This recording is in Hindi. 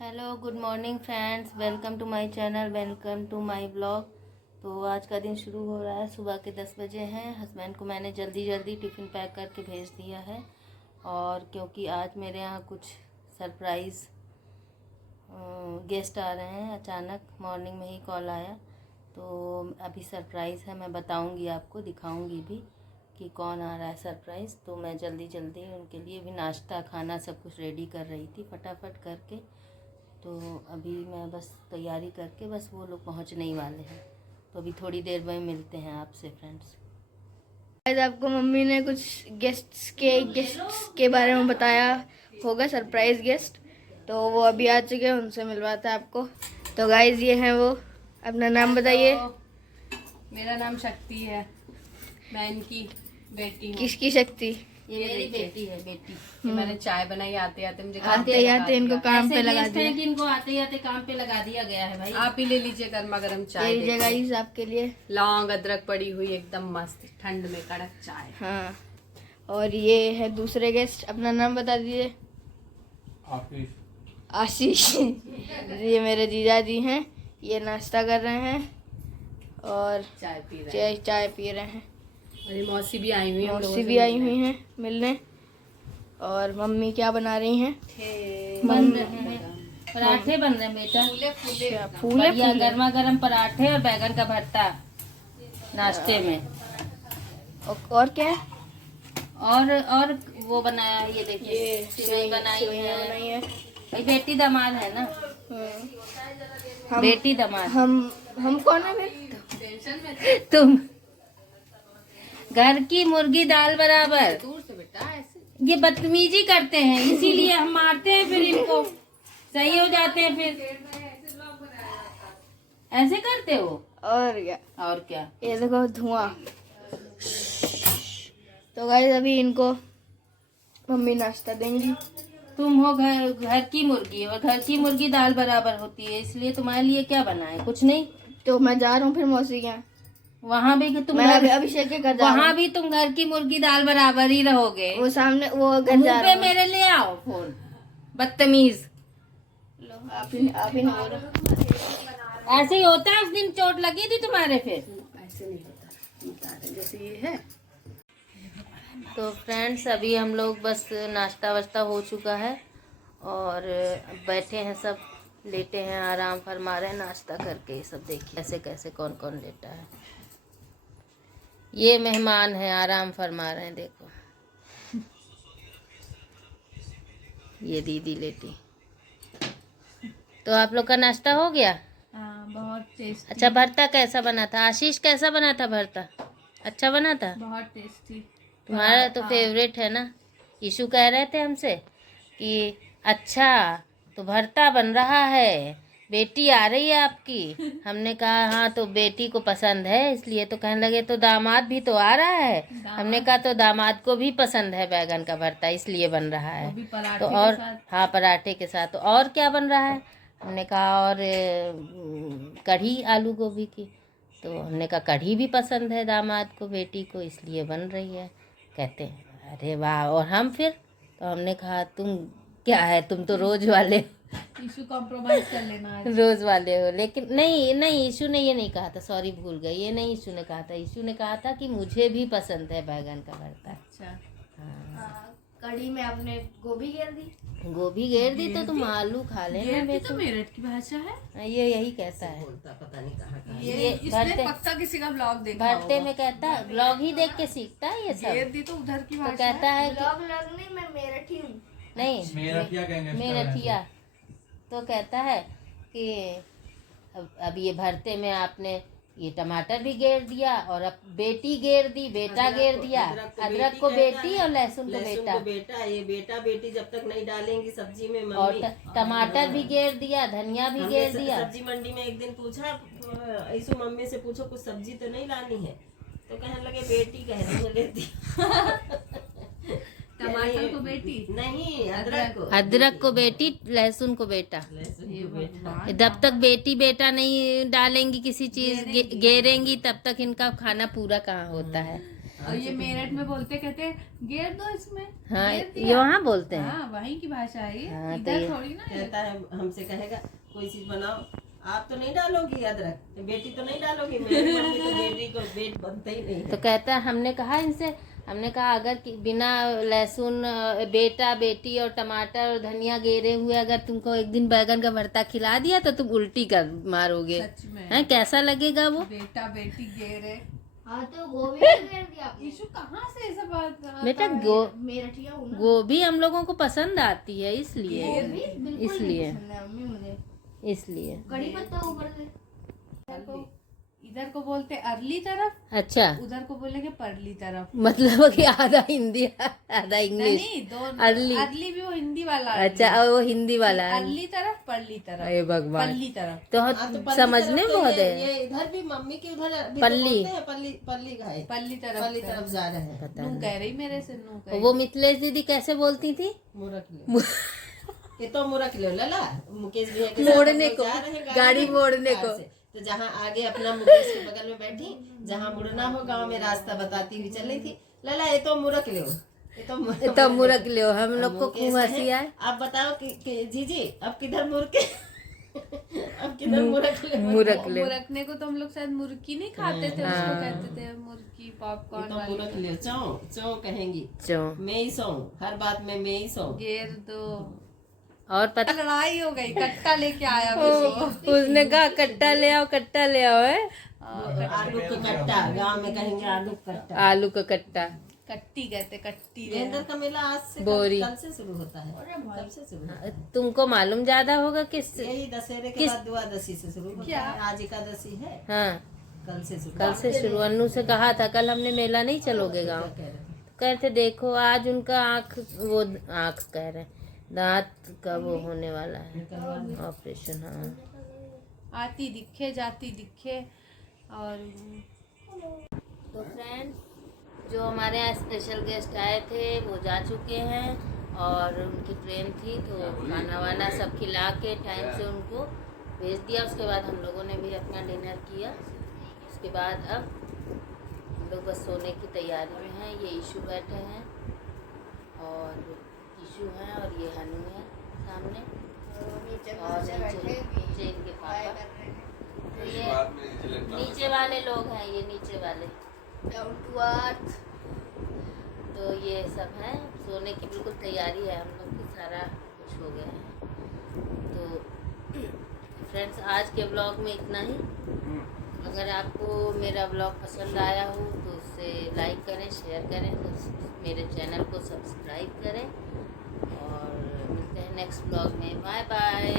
Hello good morning friends, welcome to my channel, welcome to my blog. तो आज का दिन शुरू हो रहा है। सुबह के 10 बजे हैं। हस्बैंड को मैंने जल्दी जल्दी टिफ़िन पैक करके भेज दिया है। और क्योंकि आज मेरे यहाँ कुछ सरप्राइज़ गेस्ट आ रहे हैं, अचानक मॉर्निंग में ही कॉल आया। तो अभी सरप्राइज़ है, मैं बताऊँगी आपको, दिखाऊँगी भी कि कौन आ रहा है सरप्राइज़। तो मैं जल्दी जल्दी उनके लिए भी नाश्ता खाना सब कुछ रेडी कर रही थी फटाफट करके। तो अभी मैं बस तैयारी करके बस वो लोग पहुंचने ही वाले हैं। तो अभी थोड़ी देर में मिलते हैं आपसे फ्रेंड्स। आज आपको मम्मी ने कुछ गेस्ट्स के बारे में बताया होगा, सरप्राइज गेस्ट। तो वो अभी आ चुके हैं, उनसे मिलवाते हैं आपको। तो गाइज ये हैं वो। अपना नाम बताइए। मेरा नाम शक्ति है, मैं इनकी बेटी हूँ। किसकी शक्ति? ये मेरी बेटी है, बेटी। ये मैंने चाय बनाई आते आते मुझे आते इनको काम पे लगा ऐसे दिया। हैं कि इनको आते ही आते काम पे लगा दिया गया है भाई। आप ही ले लीजिए गर्मा गर्म चाय। ये गाइज आपके लिए लौंग अदरक पड़ी हुई एकदम मस्त ठंड में कड़क चाय। हाँ। और ये है दूसरे गेस्ट। अपना नाम बता दीजिए। आशीष। ये मेरे जीजा जी हैं। ये नाश्ता कर रहे हैं और चाय पी रहे चाय पी रहे हैं। और ये मौसी भी आई हुई है, मौसी भी आई हुई हैं मिलने। और मम्मी क्या बना रही हैं? बन रहे हैं पराठे, बन रहे हैं बेटा। फूले बढ़िया गर्मा गर्म पराठे और बैगन का भरता नाश्ते में। और क्या है? और वो बनाया है, ये देखिए सेवई बनाई है। भाई बेटी दामाद है ना, बेटी दामाद। हम कौन है फिर? तुम घर की मुर्गी दाल बराबर। दूर से बेटा ऐसे ये बदतमीजी करते हैं, इसीलिए हम मारते हैं, फिर इनको सही हो जाते हैं। फिर ऐसे करते हो। और क्या? और क्या? ये देखो धुआं। तो गाइस अभी इनको मम्मी नाश्ता देंगी। तुम हो घर की मुर्गी, और घर की मुर्गी दाल बराबर होती है, इसलिए तुम्हारे लिए क्या बनाए? कुछ नहीं। तो मैं जा रहा हूँ फिर मौसी के यहाँ। वहाँ भी तुम अभिषेक के घर जा रहा वहाँ भी तुम घर की मुर्गी दाल बराबर ही रहोगे। हूँ। वो सामने वो घर मुंह जा पे रहा हूँ। मेरे ले आओ फोन, बदतमीज। लो, आप ही ना बोलो। ऐसे ही होता है। उस दिन चोट लगी थी तुम्हारे फिर। ऐसे नहीं होता, बता रहे जैसे ये है। तो फ्रेंड्स अभी हम लोग बस नाश्ता वाश्ता हो चुका है और बैठे हैं, सब लेटे हैं, आराम फरमा रहे हैं नाश्ता करके। ये सब देखिए कैसे कैसे कौन कौन लेटा है। ये मेहमान हैं, आराम फरमा रहे हैं, देखो ये दीदी लेटी। तो आप लोग का नाश्ता हो गया? बहुत टेस्टी, अच्छा, भरता कैसा बना था? आशीष कैसा बना था भरता? अच्छा बना था? बहुत टेस्टी। तुम्हारा तो फेवरेट है ना। यीशु कह रहे थे हमसे कि अच्छा तो भरता बन रहा है, बेटी आ रही है आपकी। हमने कहा हाँ, तो बेटी को पसंद है इसलिए। तो कहने लगे तो दामाद भी तो आ रहा है। हमने कहा तो दामाद को भी पसंद है बैगन का भरता, इसलिए बन रहा है। तो और हाँ, पराठे के साथ। तो और क्या बन रहा है? हमने कहा और कढ़ी आलू गोभी की। तो हमने कहा कढ़ी भी पसंद है दामाद को, बेटी को, इसलिए बन रही है। कहते हैं अरे वाह। और हम फिर तो हमने कहा तुम क्या है, तुम तो रोज वाले इशू कॉम्प्रोमाइज कर लेना आज। रोज वाले हो। लेकिन नहीं यीशु ने ये नहीं कहा था, सॉरी भूल गई, ये नहीं यीशु ने कहा था। यीशु ने कहा था कि मुझे भी पसंद है बैगन का भरता। अच्छा, कढ़ी में आपने गोभी घेर दी। गोभी घेर दी तो तुम आलू खा लेना बेटा। तो मेरठ की भाषा है। ये यही कहता है। पता नहीं कहाँ ये इसने भरते पक्का किसी का ब्लॉग देखा भरते में कहता है, ब्लॉग ही देख के सीखता है ये सब। दी तो उधर की तो भाषा कहता है कि ब्लॉग नहीं, मैं मेरठी हूँ। नहीं मेरठिया। तो कहता है कि अब ये भरते में आपने ये टमाटर भी घेर दिया, और अब बेटी घेर दी, बेटा घेर दिया। अदरक को बेटी और लहसुन को बेटा। ये बेटा बेटी जब तक नहीं डालेंगी सब्जी में मम्मी। और टमाटर भी घेर दिया, धनिया भी घेर दिया। सब्जी मंडी में एक दिन पूछा, ऐसु मम्मी से पूछो कुछ सब्जी तो नहीं लानी है, तो कहने लगे बेटी कह रही लेती। टमाटर को बेटी नहीं, अदरक को बेटी, लहसुन को बेटा। जब तक बेटी बेटा नहीं डालेंगी किसी चीज घेरेंगी, तब तक इनका खाना पूरा कहाँ होता है। और ये मेरठ में बोलते कहते हैं गेर दो इसमें। हाँ गेर दिया। ये वहाँ बोलते हैं। हाँ वहीं की भाषा है ये। हाँ, तो इधर ये- थोड़ी ना है। कहता है हमसे कहेगा कोई चीज बनाओ, आप तो नहीं डालोगी अदरक, तो बेटी तो नहीं डालोगी, मेरी मम्मी तो बेटी को बेट बनता ही नहीं तो है। कहता है, हमने कहा इनसे, हमने कहा अगर बिना लहसुन बेटा बेटी और टमाटर और धनिया गेरे हुए अगर तुमको एक दिन बैगन का भरता खिला दिया तो तुम उल्टी कर मारोगे। सच में हैं कैसा लगेगा वो? बेटा बेटी गेर है। हाँ तो गोभी भी कर दिया आपने। ईशु कहाँ से ये सब बात बेटा मेरठिया हूँ ना। गोभी हम लोगों को पसंद आती है इसलिए गोभी बिल्कुल इसलिए। नहीं पसंद है मम्मी मुझे। इसलिए कड़ी पत्ता ऊपर से। इधर को बोलते अरली तरफ, अच्छा, उधर को बोलेंगे परली तरफ। मतलब कि आधा हिंदी आधा इंग्लिश। नहीं दो अरली। अरली भी वो हिंदी वाला अरली। अच्छा और वो हिंदी वाला है। अरली तरफ परली तरफ। अरे भगवान, पल्ली तरफ। तो हाँ, तो पल्ली समझने तरफ तो बहुत ये है। इधर भी मम्मी के उधर भी तो पल्ली। बोलते हैं, पल्ली पल्ली गाय, पल्ली तरफ। पल्ली तरफ जा रहे हैं। पता नू नहीं। कह रही मेरे से, नू कह वो मिथिलेश दीदी कैसे बोलती थी? मुरक लो, ये तो मुरक लो लला। मुकेश भैया के साथ मोड़ने हम लोग को, जा रहे हैं गाड़ी में, मोड़ने कार को। से। तो जहाँ आगे अपना मुकेश के बगल में बैठी, जहाँ मुड़ना हो गांव में रास्ता बताती हुई चल रही थी, लला ये तो मुरक लो, ये तो तो मुरक लो, हम लोग को मुकेश खूब हंसी कहे, आए। आप बताओ कि जीजी अब किधर मुड़ के अब किधर मुरक ले। मुरक ले। मुरकने को तो हम लोग शायद मुर्की नहीं खाते थे, उसको कहते थे मुर्की ये पॉपकॉर्न तो वाली। मुरक ले, चौ कहेंगी, चो मैं ही सौ, हर बात में मैं ही सौ। गेर दो। और पता लड़ाई हो गई, कट्टा लेके आया मेरे उसने कहा कट्टा ले आओ, कट्टा ले आओ है। आलू का कट्टा, गांव में कहेंगे आलू का कट्टा। आलू का कट्टा। कट्टी कहते, कट्टी ले लेंदर का मेला आज से बोरी। कल से शुरू होता है, कब से शुरू होता है? तुमको मालूम ज्यादा होगा किस? यही दशहरे के बाद द्वादशी से शुरू होता है, आज एकादशी है, हाँ कल से शुरू। कल से शुरू। अन्नू से कहा था कल हमने मेला नहीं चलोगे गाँव? कह रहे थे। कहते देखो आज उनका आँख कह रहे हैं, दांत का वो होने वाला है ऑपरेशन। हाँ आती दिखे जाती दिखे। और तो फ्रेंड्स, जो हमारे यहाँ स्पेशल गेस्ट आए थे वो जा चुके हैं और उनकी ट्रेन थी, तो खाना वाना सब खिला के टाइम से उनको भेज दिया। उसके बाद हम लोगों ने भी अपना डिनर किया। उसके बाद अब हम लोग बस सोने की तैयारी में हैं। ये ईशू बैठे हैं और ईशू हैं और ये हनु है सामने, और नीचे इनके पापा। तो ये नीचे वाले लोग हैं, ये नीचे वाले। Down to earth. तो ये सब है, सोने की बिल्कुल तैयारी है हम लोग की, सारा कुछ हो गया है। तो फ्रेंड्स आज के ब्लॉग में इतना ही। अगर आपको मेरा ब्लॉग पसंद आया हो तो उसे लाइक करें, शेयर करें, मेरे चैनल को सब्सक्राइब करें और मिलते हैं नेक्स्ट ब्लॉग में। Bye bye.